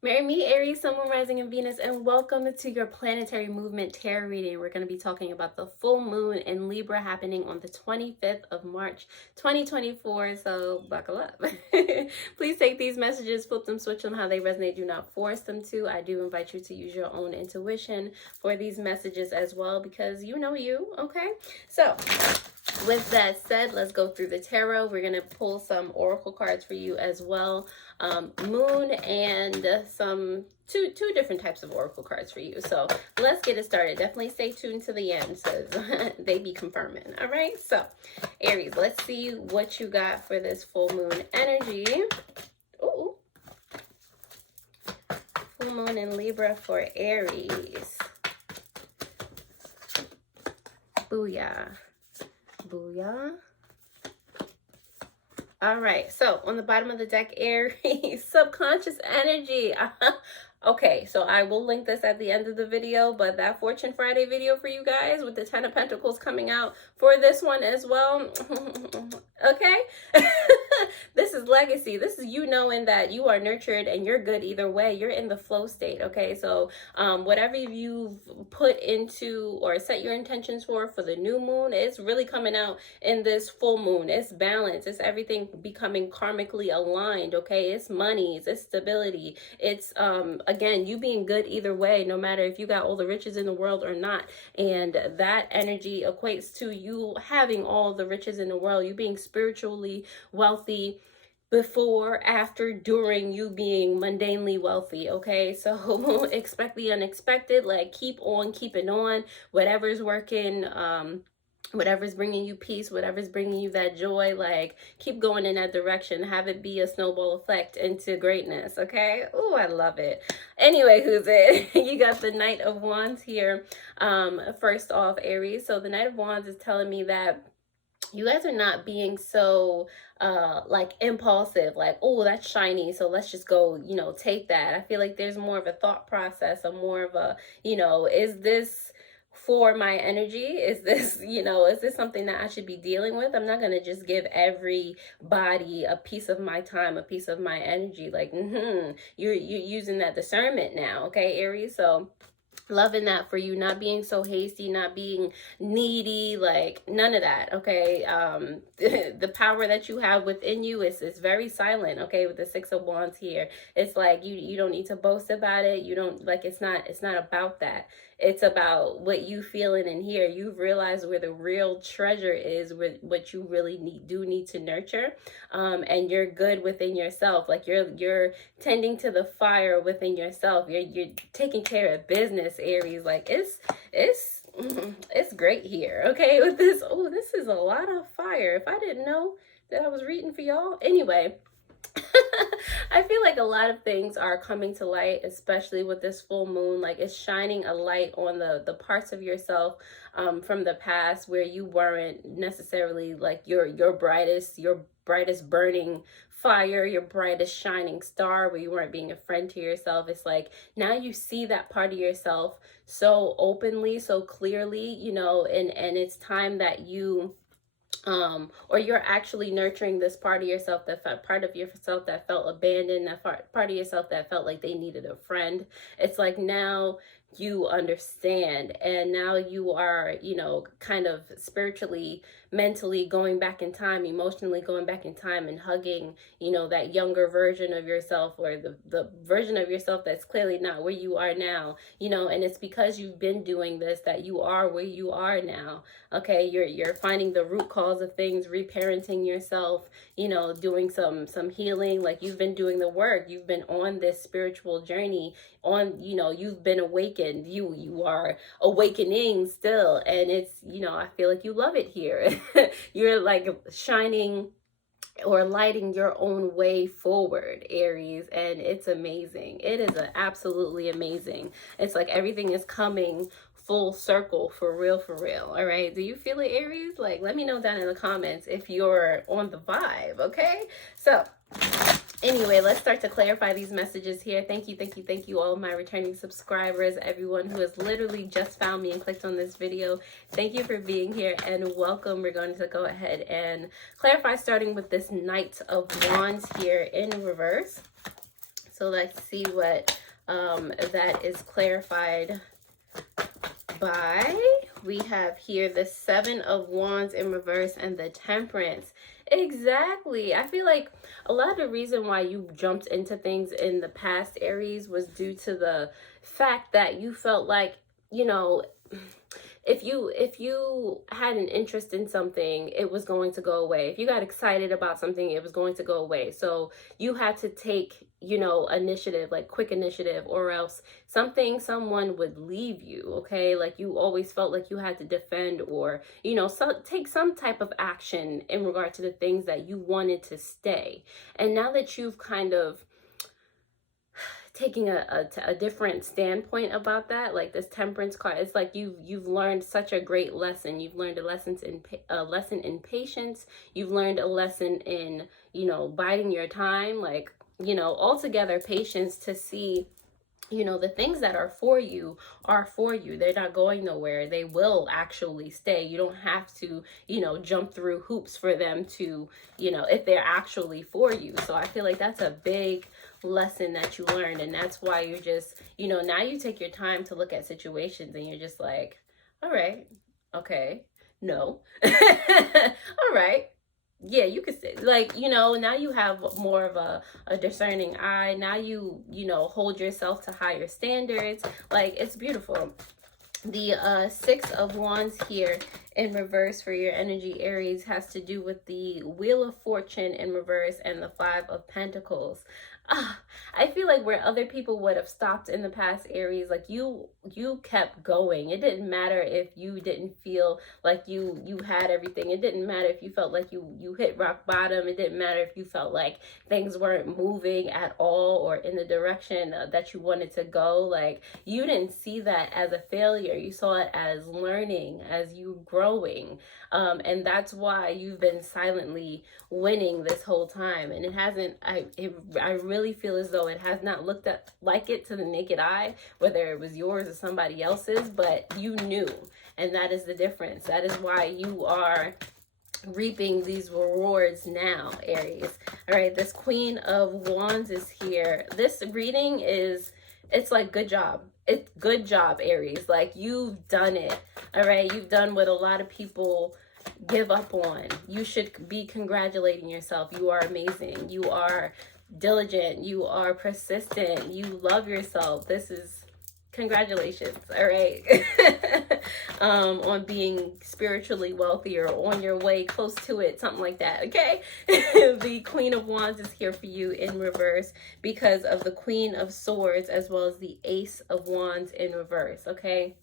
Marry me, Aries, Sun, Moon, Rising, and Venus, and welcome to your planetary movement tarot reading. We're going to be talking about the full moon in Libra happening on the 25th of March, 2024. So buckle up. Please take these messages, flip them, switch them how they resonate. Do not force them to. I do invite you to use your own intuition for these messages as well, because you know you, okay? So with that said, let's go through the tarot. We're going to pull some oracle cards for you as well. Moon and some two different types of oracle cards for you. So let's get it started. Definitely stay tuned to the end, so they be confirming. All right, so Aries, let's see what you got for this full moon energy. Ooh, full moon in Libra for Aries. Booyah. Booyah. All right, so on the bottom of the deck, Aries, subconscious energy. Okay, so I will link this at the end of the video, but that Fortune Friday video for you guys with the 10 of Pentacles coming out for this one as well. Okay? This is legacy. This is you knowing that you are nurtured and you're good either way. You're in the flow state, okay? So whatever you've put into or set your intentions for the new moon, it's really coming out in this full moon. It's balance. It's everything becoming karmically aligned, okay? It's money. It's stability. It's again, you being good either way, no matter if you got all the riches in the world or not. And that energy equates to you having all the riches in the world, you being spiritually wealthy before, after, during, you being mundanely wealthy, okay? So expect the unexpected, like keep on keeping on, whatever's working, whatever's bringing you peace, whatever's bringing you that joy, like keep going in that direction. Have it be a snowball effect into greatness, okay? Oh, I love it. Anyway, who's it? You got the Knight of Wands here. First off, Aries. So the Knight of Wands is telling me that you guys are not being so like impulsive, like, oh, that's shiny, so let's just go, take that. I feel like there's more of a thought process, or more of a, is this for my energy? Is this, is this something that I should be dealing with? I'm not going to just give everybody a piece of my time, a piece of my energy. Like, you're using that discernment now, okay, Aries? So loving that for you, not being so hasty, not being needy, like none of that, okay? The power that you have within you is very silent, okay? With the Six of Wands here, it's like you don't need to boast about it. You don't, like, it's not about that. It's about what you feeling in here. You've realized where the real treasure is, with what you really need to nurture, and you're good within yourself. Like you're tending to the fire within yourself. You're taking care of business, Aries. Like it's great here, okay? With this, oh, this is a lot of fire. If I didn't know that I was reading for y'all, anyway. I feel like a lot of things are coming to light, especially with this full moon. Like it's shining a light on the parts of yourself from the past where you weren't necessarily like your brightest burning fire, your brightest shining star, where you weren't being a friend to yourself. It's like now you see that part of yourself so openly, so clearly, and it's time that you or you're actually nurturing this part of yourself, that part of yourself that felt abandoned, that part of yourself that felt like they needed a friend. It's like now you understand, and now you are, kind of spiritually, mentally going back in time, emotionally going back in time, and hugging, that younger version of yourself, or the version of yourself that's clearly not where you are now, and it's because you've been doing this that you are where you are now, okay? You're finding the root cause of things, reparenting yourself, doing some healing. Like you've been doing the work, you've been on this spiritual journey, you've been awakened, you are awakening still, and it's, I feel like you love it here. You're like shining or lighting your own way forward, Aries, and it's amazing. It is absolutely amazing. It's like everything is coming full circle, for real, for real. All right, do you feel it, Aries? Like, let me know down in the comments if you're on the vibe, okay? So anyway, let's start to clarify these messages here. Thank you, all of my returning subscribers, everyone who has literally just found me and clicked on this video. Thank you for being here and welcome. We're going to go ahead and clarify, starting with this Knight of Wands here in reverse. So let's see what that is clarified by. We have here the Seven of Wands in reverse and the Temperance. Exactly. I feel like a lot of the reason why you jumped into things in the past, Aries, was due to the fact that you felt like, you know, if you had an interest in something, it was going to go away. If you got excited about something, it was going to go away. So you had to take, initiative, like quick initiative, or else someone would leave you. Okay, like you always felt like you had to defend, or take some type of action in regard to the things that you wanted to stay. And now that you've kind of taking a different standpoint about that, like this Temperance card, it's like you've learned such a great lesson. You've learned a lesson in patience. You've learned a lesson in biding your time, like altogether patience, to see the things that are for you are for you. They're not going nowhere. They will actually stay. You don't have to jump through hoops for them to if they're actually for you. So I feel like that's a big lesson that you learned, and that's why you're just now you take your time to look at situations, and you're just like, all right, okay, no. All right, yeah, you could say, like, now you have more of a discerning eye. Now you hold yourself to higher standards. Like, it's beautiful. The Six of Wands here in reverse for your energy, Aries, has to do with the Wheel of Fortune in reverse and the Five of Pentacles. I feel like where other people would have stopped in the past, Aries, like you kept going. It didn't matter if you didn't feel like you had everything. It didn't matter if you felt like you hit rock bottom. It didn't matter if you felt like things weren't moving at all or in the direction that you wanted to go. Like, you didn't see that as a failure. You saw it as learning, as you growing. And that's why you've been silently winning this whole time. And it hasn't, I really feel as though it has not looked like it to the naked eye, whether it was yours or somebody else's, but you knew. And that is the difference. That is why you are reaping these rewards now, Aries. All right, this Queen of Wands is here. This reading it's like, good job. It's good job, Aries. Like, you've done it. All right, you've done what a lot of people give up on. You should be congratulating yourself. You are amazing. You are diligent. You are persistent. You love yourself. This is congratulations. All right. On being spiritually wealthy, or on your way close to it, something like that. Okay. The Queen of Wands is here for you in reverse because of the Queen of Swords, as well as the Ace of Wands in reverse. Okay.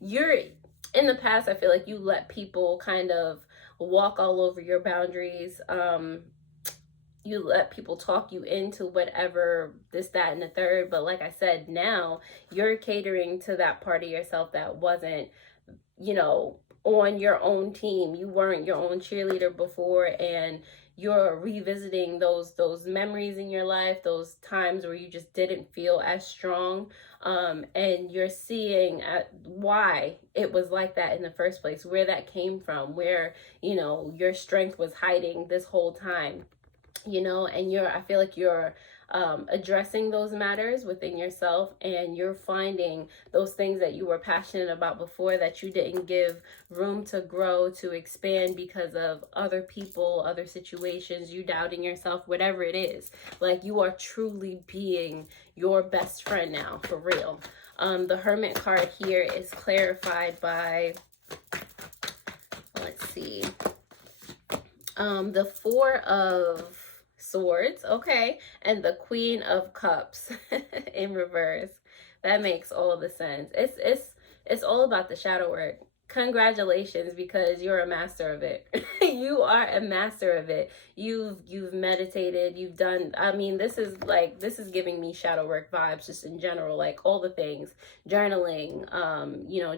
You're in the past, I feel like you let people kind of walk all over your boundaries. You let people talk you into whatever, this, that, and the third. But like I said, now you're catering to that part of yourself that wasn't, on your own team. You weren't your own cheerleader before, and you're revisiting those memories in your life, those times where you just didn't feel as strong, and you're seeing why it was like that in the first place, where that came from, where your strength was hiding this whole time, and I feel like you're addressing those matters within yourself, and you're finding those things that you were passionate about before that you didn't give room to grow, to expand, because of other people, other situations, you doubting yourself, whatever it is. Like, you are truly being your best friend now, for real. The Hermit card here is clarified by, let's see, the Four of Swords, okay, and the Queen of Cups in reverse. That makes all the sense. It's all about the shadow work. Congratulations, because you're a master of it. You are a master of it. You've meditated, you've done, I mean, this is giving me shadow work vibes just in general, like all the things, journaling,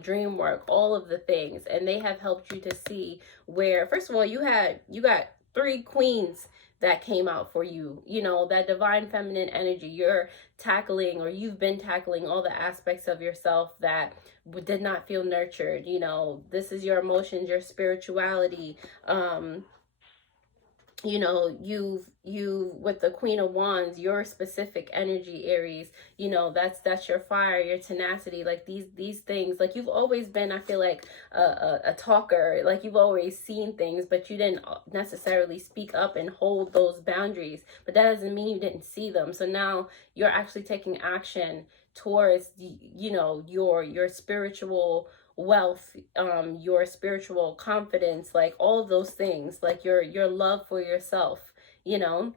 dream work, all of the things, and they have helped you to see where, first of all, you got 3 queens that came out for you, that divine feminine energy. You're tackling, or you've been tackling, all the aspects of yourself that did not feel nurtured. This is your emotions, your spirituality, you know, you with the Queen of Wands, your specific energy, Aries, you know, that's your fire, your tenacity, like these things, like you've always been, I feel like a talker, like you've always seen things, but you didn't necessarily speak up and hold those boundaries, but that doesn't mean you didn't see them. So now you're actually taking action towards, you know, your spiritual wealth, your spiritual confidence, like all of those things, like your love for yourself, you know.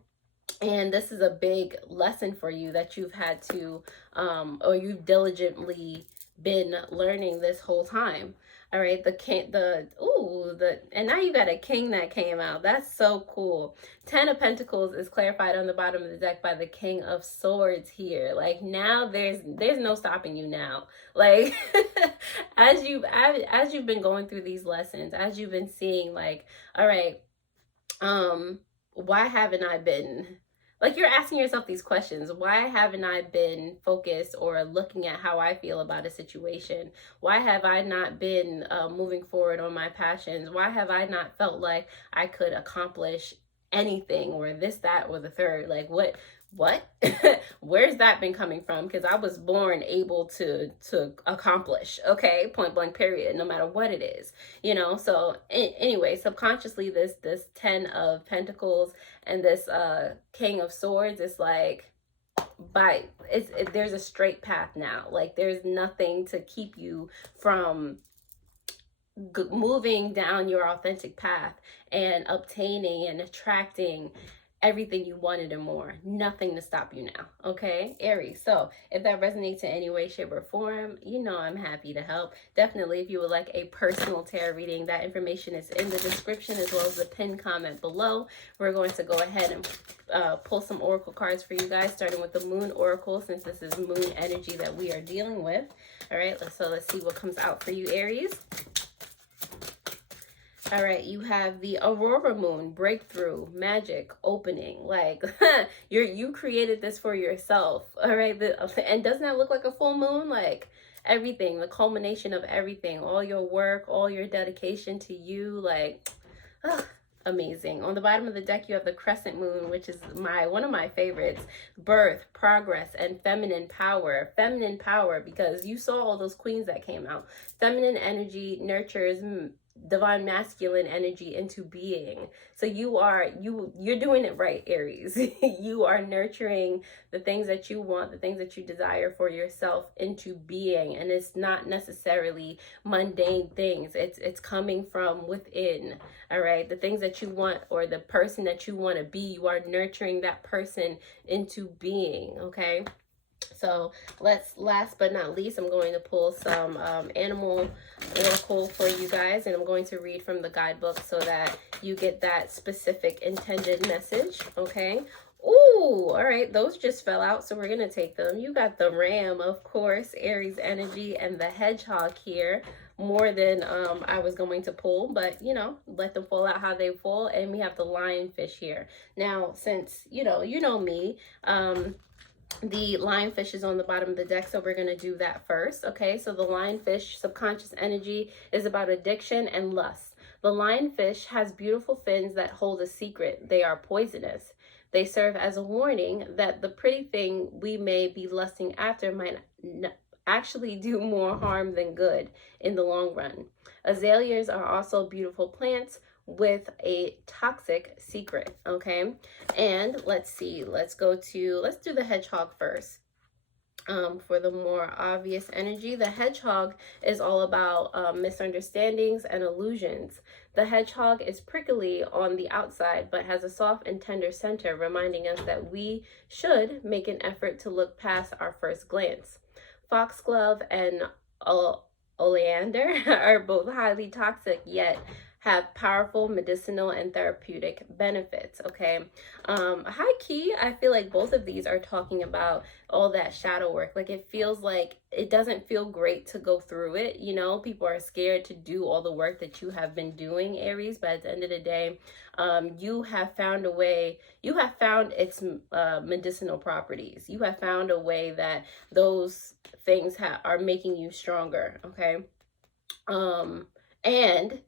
And this is a big lesson for you that you've had to or you've diligently been learning this whole time. All right, the king, and now you got a king that came out. That's so cool. 10 of Pentacles is clarified on the bottom of the deck by the King of Swords here. Like now there's no stopping you now. Like as you've been going through these lessons, as you've been seeing, like, all right, why haven't I been, like, you're asking yourself these questions. Why haven't I been focused or looking at how I feel about a situation? Why have I not been moving forward on my passions? Why have I not felt like I could accomplish anything, or this, that, or the third? Like, what where's that been coming from? Because I was born able to accomplish, okay, point blank period, no matter what it is, you know. So anyway, subconsciously, this 10 of Pentacles and this King of Swords is like, there's a straight path now. Like there's nothing to keep you from moving down your authentic path and obtaining and attracting everything you wanted and more. Nothing to stop you now, okay, Aries? So if that resonates in any way, shape, or form, you know I'm happy to help. Definitely, if you would like a personal tarot reading, that information is in the description as well as the pinned comment below. We're going to go ahead and pull some oracle cards for you guys, starting with the Moon Oracle, since this is moon energy that we are dealing with. All right, let's see what comes out for you, Aries. All right, you have the Aurora Moon, breakthrough, magic, opening. Like you created this for yourself. All right, and doesn't that look like a full moon? Like everything, the culmination of everything, all your work, all your dedication to you, like amazing. On the bottom of the deck, you have the Crescent Moon, which is one of my favorites. Birth, progress, and feminine power. Feminine power, because you saw all those queens that came out. Feminine energy nurtures divine masculine energy into being. So you're doing it right, Aries. You are nurturing the things that you want, the things that you desire for yourself into being, and it's not necessarily mundane things. It's coming from within. All right, the things that you want or the person that you want to be, you are nurturing that person into being. Okay. So last but not least, I'm going to pull some animal oracle for you guys, and I'm going to read from the guidebook so that you get that specific intended message, okay? Ooh, all right, those just fell out, so we're gonna take them. You got the ram, of course, Aries energy, and the hedgehog here. More than I was going to pull, but you know, let them fall out how they fall. And we have the lionfish here. Now, since you know me, the lionfish is on the bottom of the deck, so we're going to do that first. Okay, so the lionfish subconscious energy is about addiction and lust. The lionfish has beautiful fins that hold a secret. They are poisonous. They serve as a warning that the pretty thing we may be lusting after might actually do more harm than good in the long run. Azaleas are also beautiful plants with a toxic secret, okay? And let's see, let's do the hedgehog first. For the more obvious energy, the hedgehog is all about misunderstandings and illusions. The hedgehog is prickly on the outside, but has a soft and tender center, reminding us that we should make an effort to look past our first glance. Foxglove and oleander are both highly toxic, yet have powerful medicinal and therapeutic benefits, okay? High key, I feel like both of these are talking about all that shadow work. Like it feels like it doesn't feel great to go through it, you know? People are scared to do all the work that you have been doing, Aries, but at the end of the day, you have found a way, you have found its medicinal properties. You have found a way that those things are making you stronger, okay? And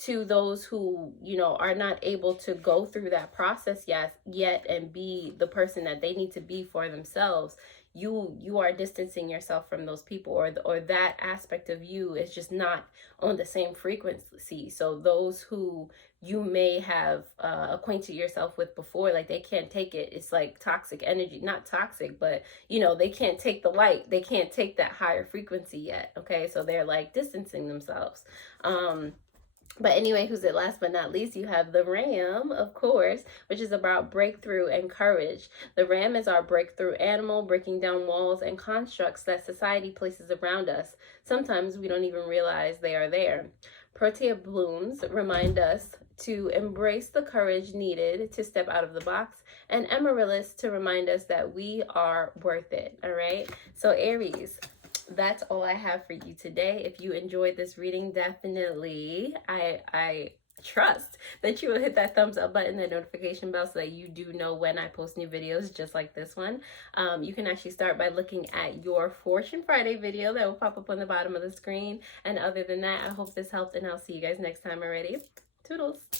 to those who, you know, are not able to go through that process yet and be the person that they need to be for themselves, you are distancing yourself from those people, or that aspect of you is just not on the same frequency. So those who you may have acquainted yourself with before, like they can't take it. It's like toxic energy, not toxic, but you know, they can't take the light, they can't take that higher frequency yet. Okay, so they're like distancing themselves. But anyway, who's it? Last but not least, you have the Ram, of course, which is about breakthrough and courage. The Ram is our breakthrough animal, breaking down walls and constructs that society places around us. Sometimes we don't even realize they are there. Protea blooms remind us to embrace the courage needed to step out of the box, and Amaryllis to remind us that we are worth it. All right. So Aries, that's all I have for you today. If you enjoyed this reading, definitely I trust that you will hit that thumbs up button, the notification bell, so that you do know when I post new videos just like this one. You can actually start by looking at your Fortune Friday video that will pop up on the bottom of the screen. And other than that, I hope this helped, and I'll see you guys next time already. Toodles.